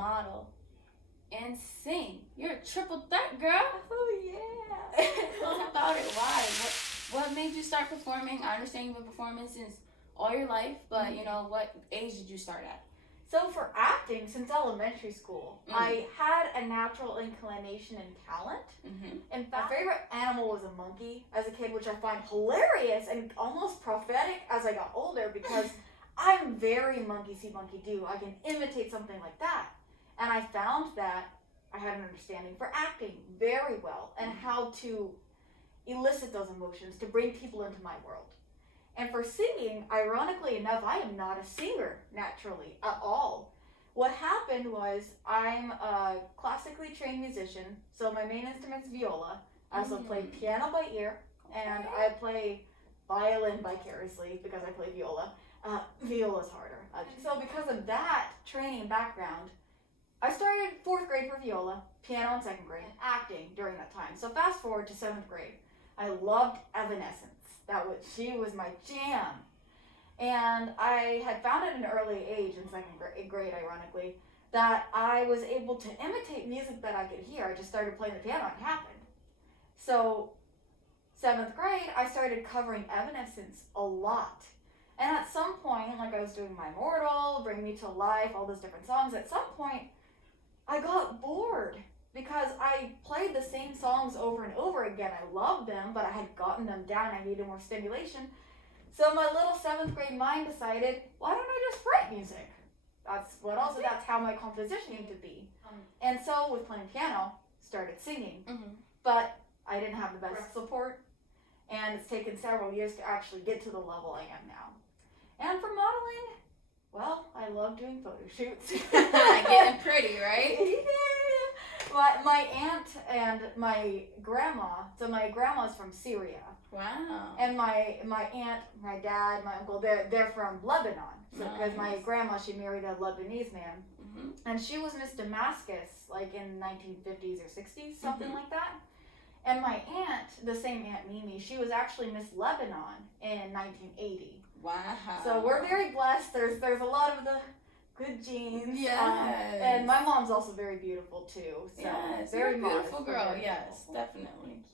model, and sing. You're a triple threat, girl. Oh, yeah. Tell me about it. Why? What made you start performing? I understand you've been performing since all your life, but you know, what age did you start at? So for acting, since elementary school, I had a natural inclination and talent. In fact, my favorite animal was a monkey as a kid, which I find hilarious and almost prophetic as I got older because I'm very monkey see, monkey do. I can imitate something like that. And I found that I had an understanding for acting very well and how to elicit those emotions to bring people into my world. And for singing, ironically enough, I am not a singer naturally at all. What happened was I'm a classically trained musician, so my main instrument's viola. I also play piano by ear, and I play violin vicariously because I play viola. Viola's harder. So because of that training background, I started 4th grade for viola, piano in 2nd grade, and acting during that time. So fast forward to 7th grade. I loved Evanescence. She was my jam. And I had found at an early age in 2nd grade, ironically, that I was able to imitate music that I could hear. I just started playing the piano and it happened. So 7th grade, I started covering Evanescence a lot. And at some point, like I was doing My Immortal, Bring Me to Life, all those different songs, at some point, I got bored because I played the same songs over and over again. I loved them, but I had gotten them down. I needed more stimulation. So my little 7th grade mind decided, why don't I just write music? That's how my composition came to be. And so with playing piano, started singing. But I didn't have the best support, and it's taken several years to actually get to the level I am now. And for modeling, well, I love doing photo shoots. Getting pretty, right? Yeah. My aunt and my grandma, so my grandma's from Syria. Wow. And my aunt, my dad, my uncle, they're from Lebanon. So because my grandma, she married a Lebanese man. And she was Miss Damascus, like in 1950s or 60s, something like that. And my aunt, the same Aunt Mimi, she was actually Miss Lebanon in 1980. Wow. So we're very blessed. There's a lot of the good genes. Yes. And my mom's also very beautiful too. So yes, very beautiful modest, girl. very Yes, beautiful. definitely.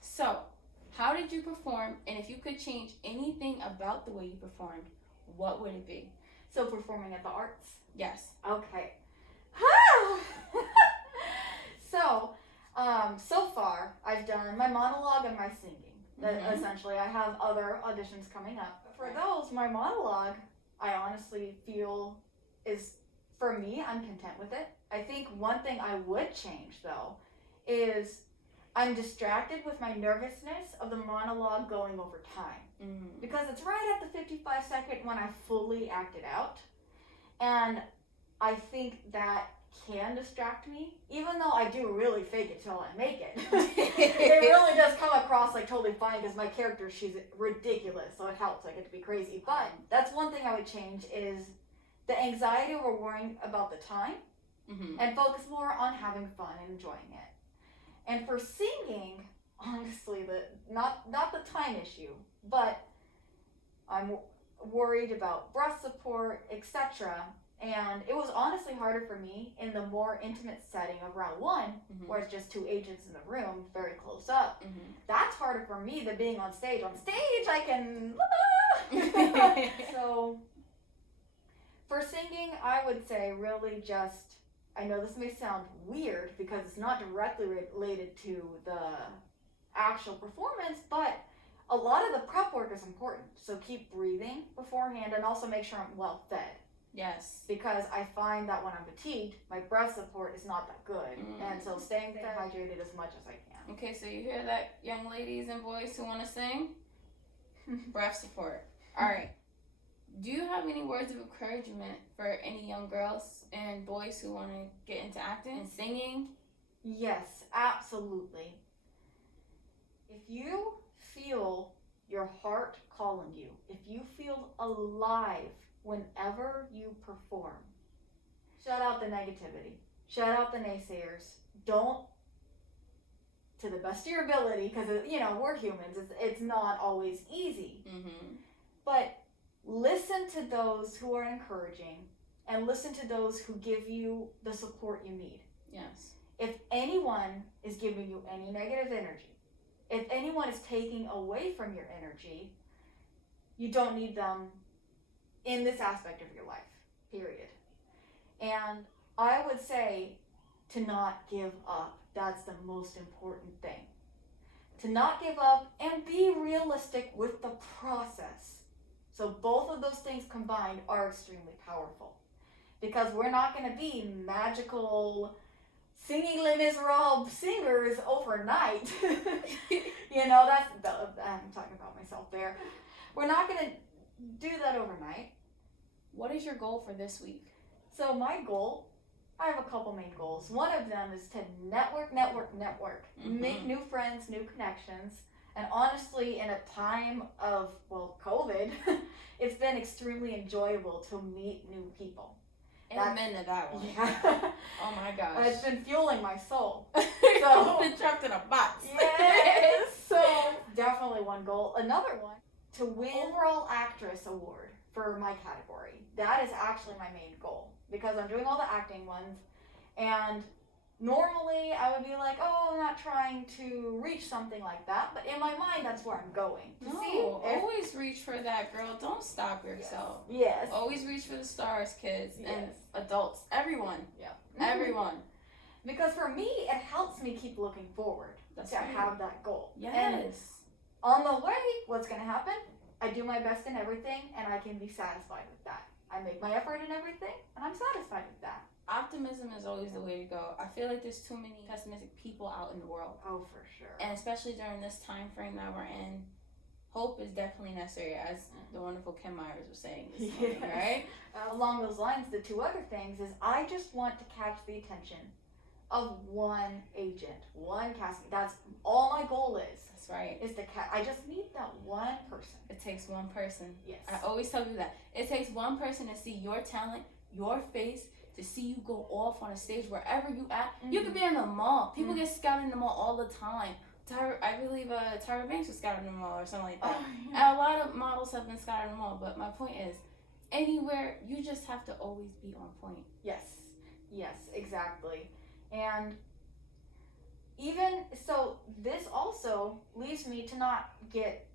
So, how did you perform? And if you could change anything about the way you performed, what would it be? So performing at the arts? Yes. Okay. So far I've done my monologue and my singing. Essentially, I have other auditions coming up. For those, my monologue, I honestly feel is, for me, I'm content with it. I think one thing I would change, though, is I'm distracted with my nervousness of the monologue going over time. Because it's right at the 55-second when I fully act it out. And I think that can distract me, even though I do really fake it till I make it. It really does come across like totally fine because my character, she's ridiculous, so it helps. I get to be crazy. But that's one thing I would change is the anxiety over worrying about the time and focus more on having fun and enjoying it. And for singing, honestly, not the time issue, but I'm worried about breath support, etc. And it was honestly harder for me in the more intimate setting of round one, where it's just 2 agents in the room, very close up. That's harder for me than being on stage. On stage, I can... So, for singing, I would say really just... I know this may sound weird because it's not directly related to the actual performance, but a lot of the prep work is important. So keep breathing beforehand and also make sure I'm well fed. Yes. Because I find that when I'm fatigued, my breath support is not that good. And so staying hydrated as much as I can. Okay, so you hear that, young ladies and boys who want to sing? Breath support. All right. Do you have any words of encouragement for any young girls and boys who want to get into acting and singing? Yes, absolutely. If you feel your heart calling you, if you feel alive whenever you perform, shut out the negativity. Shut out the naysayers. Don't, to the best of your ability, because, we're humans. It's not always easy. But listen to those who are encouraging and listen to those who give you the support you need. Yes. If anyone is giving you any negative energy, if anyone is taking away from your energy, you don't need them in this aspect of your life, period. And I would say to not give up. That's the most important thing. To not give up and be realistic with the process. So both of those things combined are extremely powerful. Because we're not going to be magical singing Les Miserables singers overnight. You know, I'm talking about myself there. We're not going to do that overnight. What is your goal for this week? So my goal, I have a couple main goals. One of them is to network, make new friends, new connections. And honestly, in a time of, COVID, it's been extremely enjoyable to meet new people. Amen to that one. Yeah. Oh my gosh. It's been fueling my soul. So been trapped in a box. Yes. So definitely one goal. Another one, to win overall actress award for my category. That is actually my main goal because I'm doing all the acting ones, and normally I would be like, oh, I'm not trying to reach something like that, but in my mind that's where I'm going. Always reach for that, girl. Don't stop yourself. Yes. Always reach for the stars, kids and adults. Everyone. Yeah. Everyone. Because for me, it helps me keep looking forward to have that goal. Yes. And on the way, what's going to happen? I do my best in everything, and I can be satisfied with that. I make my effort in everything, and I'm satisfied with that. Optimism is always the way to go. I feel like there's too many pessimistic people out in the world. Oh, for sure. And especially during this time frame that we're in, hope is definitely necessary, as the wonderful Kim Myers was saying this morning, right? Along those lines, the two other things is I just want to catch the attention of one agent, one casting. That's all my goal is. That's right. Is to I just need that one person. It takes one person. Yes. I always tell you that. It takes one person to see your talent, your face, to see you go off on a stage wherever you at. Mm-hmm. You could be in the mall. People get scouted in the mall all the time. I believe Tyra Banks was scouted in the mall or something like that. And a lot of models have been scouted in the mall. But my point is, anywhere, you just have to always be on point. Yes, exactly. And even so, this also leaves me to not get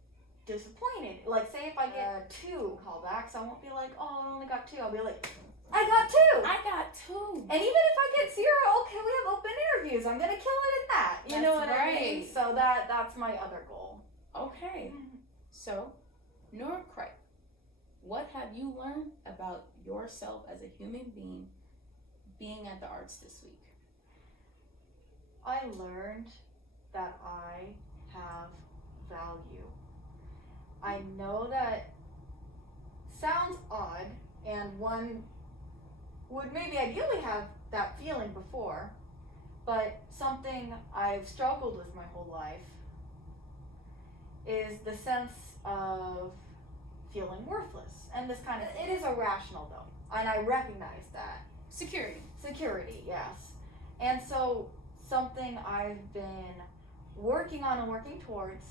disappointed. Like, say if I get 2 callbacks, I won't be like, oh, I only got 2. I'll be like, I got 2. I got 2. And even if I get 0, okay, we have open interviews. I'm gonna kill it in that. You know what I mean? So that's my other goal. Okay. So, Nora Cripe, what have you learned about yourself as a human being at the arts this week? I learned that I have value. I know that sounds odd, and one would maybe ideally have that feeling before, but something I've struggled with my whole life is the sense of feeling worthless. And this it is irrational though, and I recognize that. Security, yes. And so something I've been working on and working towards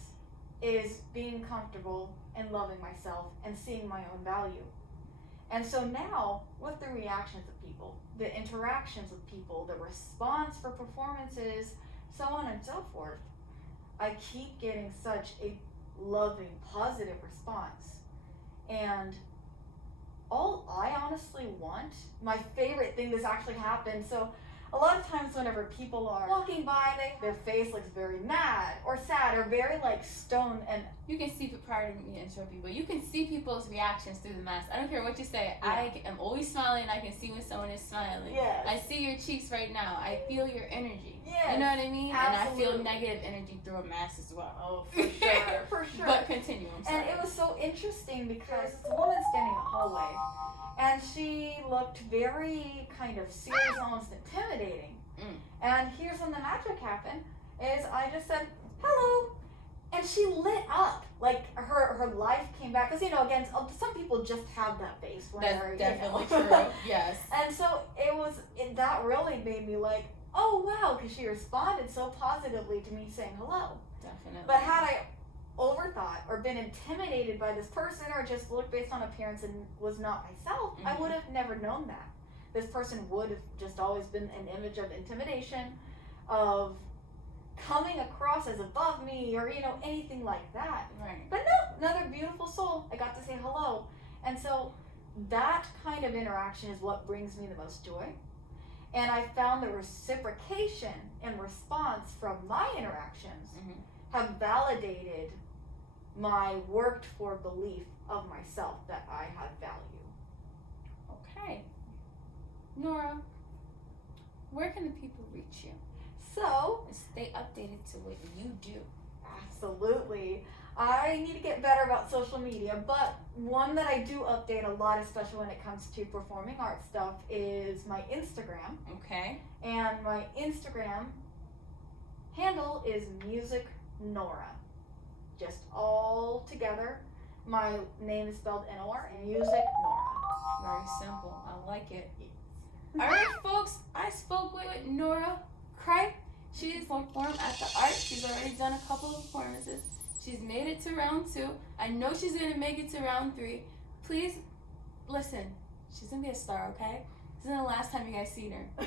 is being comfortable and loving myself and seeing my own value. And so now, with the reactions of people, the interactions with people, the response for performances, so on and so forth, I keep getting such a loving, positive response. And all I honestly want, my favorite thing that's actually happened, so a lot of times whenever people are walking by, their face looks very mad or sad or very stoned, and you can see, pardon me to interrupt you, but you can see people's reactions through the mask. I don't care what you say. Yeah. I am always smiling, and I can see when someone is smiling. Yes. I see your cheeks right now. I feel your energy. Yes. You know what I mean? Absolutely. And I feel negative energy through a mask as well. Oh, for sure. For sure. But continue, I'm sorry. And it was so interesting because this woman standing in the hallway, and she looked very kind of serious, almost intimidating. And here's when the magic happened, is I just said, hello. And she lit up. Her life came back. Because, again, some people just have that face. That's definitely true. Yes. And so that really made me oh, wow. Because she responded so positively to me saying hello. Definitely. But had I overthought or been intimidated by this person or just looked based on appearance and was not myself, I would have never known that. This person would have just always been an image of intimidation, of coming across as above me, or anything like that. Right. But no, another beautiful soul. I got to say hello. And so that kind of interaction is what brings me the most joy. And I found the reciprocation and response from my interactions have validated my worked for belief of myself that I have value. Okay. Nora, where can the people reach you? So, stay updated to what you do. Absolutely. I need to get better about social media, but one that I do update a lot, especially when it comes to performing art stuff, is my Instagram. Okay. And my Instagram handle is Music Nora. Just all together. My name is spelled N-O-R, Music Nora. Very simple. I like it. Alright, folks, I spoke with Nora Cripe. She's performed at the Art. She's already done a couple of performances. She's made it to round 2. I know she's going to make it to round 3. Please, listen. She's going to be a star, okay? This isn't the last time you guys seen her.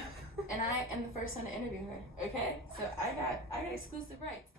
And I am the first one to interview her, okay? So I got exclusive rights.